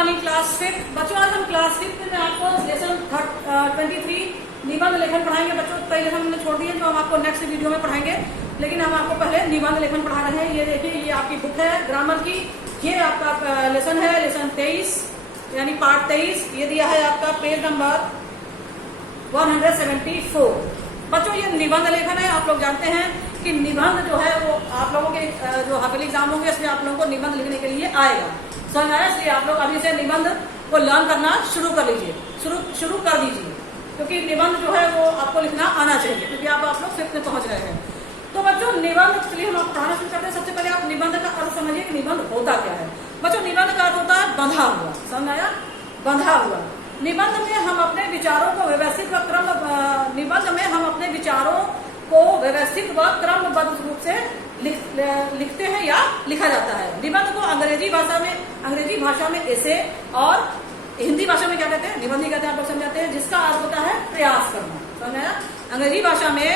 Morning class 5। बच्चों आज हम क्लास 6 में आपको लेसन 23 निबंध लेखन पढ़ाएंगे। बच्चों कई लेसन हमने छोड़ दिए जो हम आपको नेक्स्ट वीडियो में पढ़ाएंगे, लेकिन हम आपको पहले निबंध लेखन पढ़ा रहे हैं। ये देखिए, ये आपकी बुक है ग्रामर की। ये आपका लेसन है, लेसन 23 यानी पार्ट 23। ये दिया है आपका पेज नंबर 174। बच्चों ये निबंध लेखन है। आप लोग जानते हैं कि निबंध जो है वो आप लोगों के जो हाफिल एग्जाम होंगे इसमें आप लोगों को निबंध लिखने के लिए आएगा, समझ आया। इसलिए आप लोग अभी से निबंध को लर्न करना शुरू कर लीजिए, शुरू कर दीजिए, क्योंकि निबंध जो है वो आपको लिखना आना चाहिए, क्योंकि आप लोग 5th में पहुंच रहे हैं। तो बच्चों निबंध के लिए हम आप पढ़ाना शुरू करते हैं। सबसे पहले आप निबंध का अर्थ समझिए कि निबंध होता क्या है। बच्चों निबंध का अर्थ होता है बंधा हुआ, समझ आया, बंधा हुआ। निबंध में हम अपने विचारों को व्यवस्थित व निबंध में हम अपने विचारों को व्यवस्थित व क्रमबद्ध रूप से लिखते हैं या लिखा जाता है। निबंध को अंग्रेजी भाषा में ऐसे और हिंदी भाषा में क्या कहते हैं, निबंध ही कहते हैं, आप लोग समझाते हैं, जिसका अर्थ होता है प्रयास करना, समझ आया। अंग्रेजी भाषा में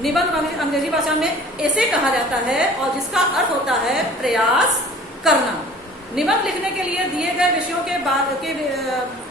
निबंध अंग्रेजी भाषा में ऐसे कहा जाता है और जिसका अर्थ होता है प्रयास करना। निबंध लिखने के लिए दिए गए विषयों के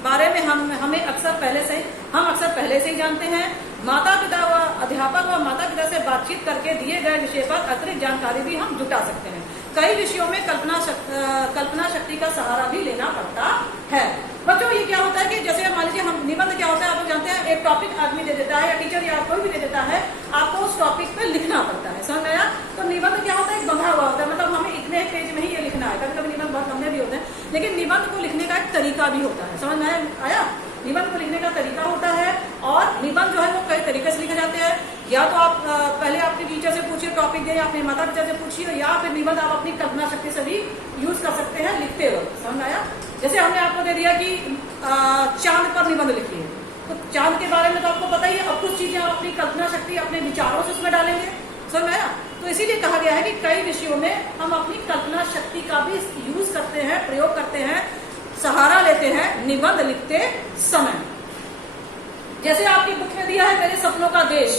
बारे में हम अक्सर पहले से ही जानते हैं। माता पिता व अध्यापक व माता पिता से बातचीत करके दिए गए विषय पर अतिरिक्त जानकारी भी हम जुटा सकते हैं। कई विषयों में कल्पना शक्ति का सहारा भी लेना पड़ता है। बच्चों ये क्या होता है कि जैसे मान लीजिए हम निबंध क्या होता है, आप लोग जानते हैं, एक टॉपिक आदमी दे देता है या टीचर या कोई भी दे देता है, आपको उस टॉपिक पे लिखना पड़ता है, समझ आया। तो निबंध क्या होता है, एक बंधा हुआ होता है, मतलब हमें इतने पेज में ही ये लिखना है। कभी कभी निबंध बहुत लंबे भी होते हैं, लेकिन निबंध को लिखने का एक तरीका भी होता है, समझ में आया। निबंध को लिखने का तरीका होता है और निबंध जो है वो कई तरीके से लिखे जाते हैं। या तो आप पहले अपने टीचर से पूछिए, टॉपिक दे, अपने माता पिता से पूछिए, या फिर निबंध आप अपनी कल्पना शक्ति से भी यूज कर सकते हैं लिखते वक्त, समझ आया। जैसे हमने आपको दे दिया कि चांद पर निबंध लिखिए, तो चांद के बारे में तो आपको पता ही है। अब कुछ चीजें आप अपनी कल्पना शक्ति अपने विचारों से उसमें डालेंगे, समझ आया। तो इसीलिए कहा गया है कि कई विषयों में हम अपनी कल्पना शक्ति का भी यूज करते हैं, प्रयोग करते हैं, सहारा लेते हैं निबंध लिखते समय। जैसे आपकी बुक में दिया है मेरे सपनों का देश,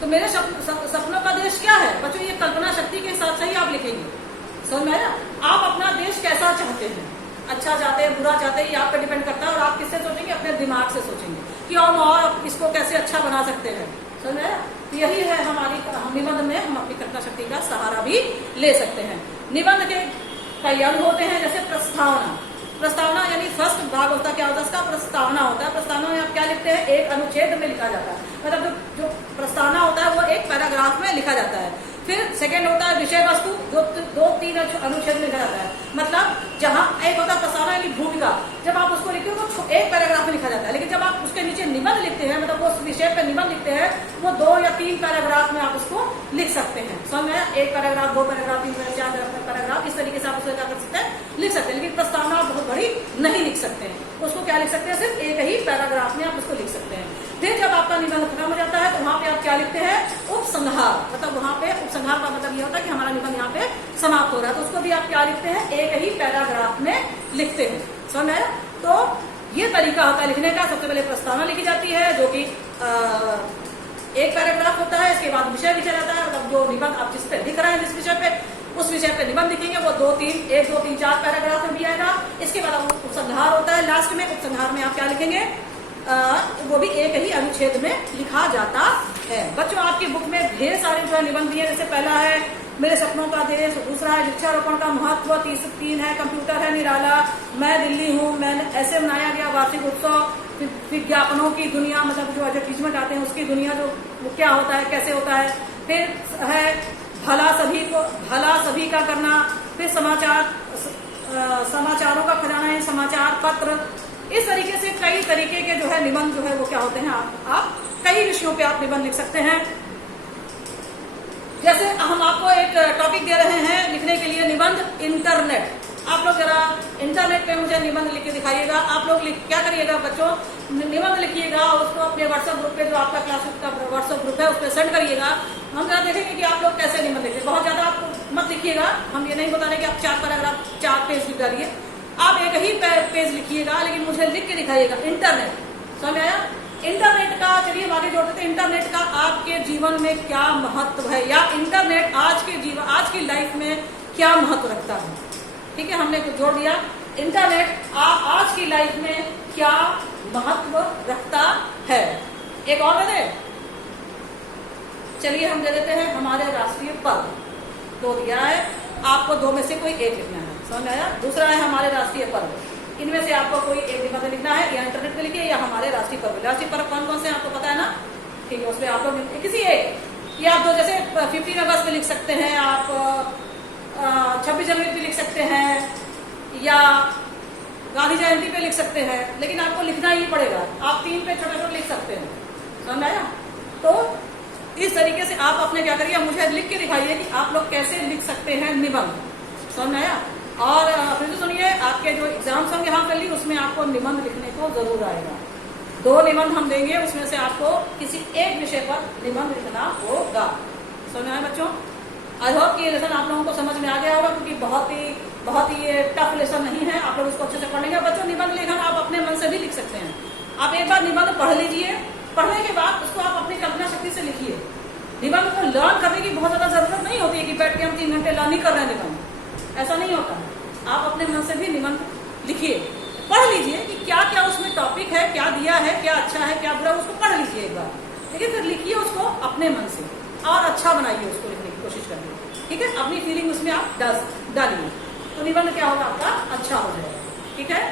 तो मेरे सपनों का देश क्या है बच्चों, ये कल्पना शक्ति के हिसाब से ही आप लिखेंगे, समझ में आया। आप अपना देश कैसा चाहते हैं, अच्छा चाहते हैं, बुरा चाहते हैं, ये आप पे डिपेंड करता है। और आप किससे सोचेंगे, अपने दिमाग से सोचेंगे कि और इसको कैसे अच्छा बना सकते हैं, समझ में आया। तो यही है हमारी निबंध में हम अपनी कल्पना शक्ति का सहारा भी ले सकते हैं। निबंध के कई अंग होते हैं, जैसे प्रस्तावना यानी फर्स्ट भाग होता है, क्या होता है इसका, प्रस्तावना होता है। प्रस्तावना में आप क्या लिखते हैं, एक अनुच्छेद में लिखा जाता है, मतलब जो प्रस्तावना होता है वो एक पैराग्राफ में लिखा जाता है। फिर सेकंड होता है विषय वस्तु, जो 2-3 अनुच्छेद में लिखा जाता है। मतलब जहां एक होता है प्रस्तावना यानी भूमिका, जब आप उसको लिखते हो तो एक पैराग्राफ में लिखा जाता है, लेकिन जब आप उसके नीचे निबंध लिखते हैं, मतलब उस विषय पर निबंध लिखते हैं, वो 2 या 3 पैराग्राफ में आप उसको लिख सकते हैं, समझ में। 1 पैराग्राफ, 2 पैराग्राफ, 3 पैराग्राफ, 4 पैराग्राफ, इस तरीके से आप उसको क्या कर सकते हैं, लिख सकते हैं। लेकिन प्रस्तावना आप बहुत बड़ी नहीं लिख सकते हैं, उसको क्या लिख सकते हैं, सिर्फ एक ही पैराग्राफ में आप उसको लिख सकते हैं। फिर जब आपका निबंध खत्म हो जाता है तो वहां पे आप क्या लिखते हैं, उपसंहार, मतलब वहां पे उपसंहार का मतलब ये होता है कि हमारा निबंध यहाँ पे समाप्त हो रहा है, तो उसको भी आप क्या लिखते हैं, एक ही पैराग्राफ में लिखते हैं, समझ आया। तो ये तरीका होता है लिखने का। सबसे पहले प्रस्तावना लिखी जाती है जो कि 1 पैराग्राफ होता है, इसके बाद विषय लिखा जाता है, मतलब जो निबंध आप जिस पे लिख रहे हैं, जिस विषय पे, उस विषय पे निबंध लिखेंगे, वो 1-2-3-4 पैराग्राफ में भी आएगा। इसके बाद उपसंहार होता है लास्ट में, उपसंहार में आप क्या लिखेंगे, वो भी एक ही अनुच्छेद में लिखा जाता है। बच्चों आपकी बुक में ढेर सारे जो है निबंध दिए, जैसे पहला है मेरे सपनों का देश, दूसरा है वृक्षारोपण का महत्व, 3 है कंप्यूटर है निराला, मैं दिल्ली हूँ, मैंने ऐसे मनाया गया वार्षिक उत्सव, विज्ञापनों की दुनिया, मतलब जो एडवर्टीजमेंट आते हैं उसकी दुनिया, जो वो क्या होता है, कैसे होता है। फिर है भला सभी का करना। फिर समाचारों का खजाना है, समाचार पत्र। इस तरीके से कई तरीके के जो है निबंध जो है वो क्या होते हैं, आप कई विषयों पे आप निबंध लिख सकते हैं। जैसे हम आपको एक टॉपिक दे रहे हैं लिखने के लिए, निबंध इंटरनेट। आप लोग जरा इंटरनेट पे मुझे निबंध लिख के दिखाइएगा। आप लोग क्या करिएगा बच्चों, निबंध लिखिएगा और उसको अपने व्हाट्सएप ग्रुप पे, जो आपका क्लास का व्हाट्सएप ग्रुप है, उस पर सेंड करिएगा। हम जरा देखेंगे कि आप लोग कैसे निबंध लिखते हैं। बहुत ज्यादा आप मत लिखिएगा, हम ये नहीं बता रहे कि आप 4 पैराग्राफ 4 पेज लिख डालिए, आप एक ही पेज लिखिएगा, लेकिन मुझे लिख के दिखाइएगा। इंटरनेट, समझ आया। इंटरनेट का, चलिए आगे जोड़ते हैं, इंटरनेट का आपके जीवन में क्या महत्व है, या इंटरनेट आज की लाइफ में क्या महत्व रखता है। ठीक है, हमने कुछ जोड़ दिया। इंटरनेट आज की लाइफ में क्या महत्व रखता है। एक और दे दे, चलिए हम दे देते हैं हमारे राष्ट्रीय पर्व। दो दिया है, आपको दो में से कोई एक लिखना है, समझ में आया। दूसरा है हमारे राष्ट्रीय पर्व, इनमें से आपको कोई एक निबंध लिखना है, या इंटरनेट पे लिखिए या हमारे राष्ट्रीय पर्व। राष्ट्रीय पर्व कौन कौन से आपको पता है ना, ठीक है, उसमें आप लोग किसी एक, या आप दो, जैसे 15 अगस्त पे लिख सकते हैं, आप 26 जनवरी पे लिख सकते हैं, या गांधी जयंती पे लिख सकते हैं, लेकिन आपको लिखना ही पड़ेगा। आप 3 पे छोटे छोटे लिख सकते हैं, समझ आया। तो इस तरीके से आप अपने क्या करिए, मुझे लिख के दिखाइए कि आप लोग कैसे लिख सकते हैं निबंध, समझ आया। और फिर तो सुनिए, आपके जो एग्जाम्स होंगे यहाँ कर ली, उसमें आपको निबंध लिखने को जरूर आएगा। 2 निबंध हम देंगे, उसमें से आपको किसी एक विषय पर निबंध लिखना होगा, समझ आया बच्चों। आई होप कि ये लेसन आप लोगों को समझ में आ गया होगा, क्योंकि बहुत ही ये टफ लेसन नहीं है, आप लोग उसको अच्छे से पढ़ लेंगे। बच्चों, निबंध लेखन आप अपने मन से भी लिख सकते हैं। आप एक बार निबंध पढ़ लीजिए, पढ़ने के बाद उसको आप अपनी कल्पना शक्ति से लिखिए। निबंध को लर्न करने की बहुत ज्यादा जरूरत नहीं होती है कि बैठ के हम 3 घंटे लर्न ही कर रहे हैं निबंध, ऐसा नहीं होता है। आप अपने मन से भी निबंध लिखिए, पढ़ लीजिए कि क्या क्या उसमें टॉपिक है, क्या दिया है, क्या अच्छा है, क्या बुरा, उसको पढ़ लीजिए एक बार, लेकिन फिर लिखिए उसको अपने मन से और अच्छा बनाइए, उसको लिखने की कोशिश करिए, ठीक है। अपनी फीलिंग उसमें आप डालिए, तो निबंध क्या होगा आपका, अच्छा हो जाएगा, ठीक है।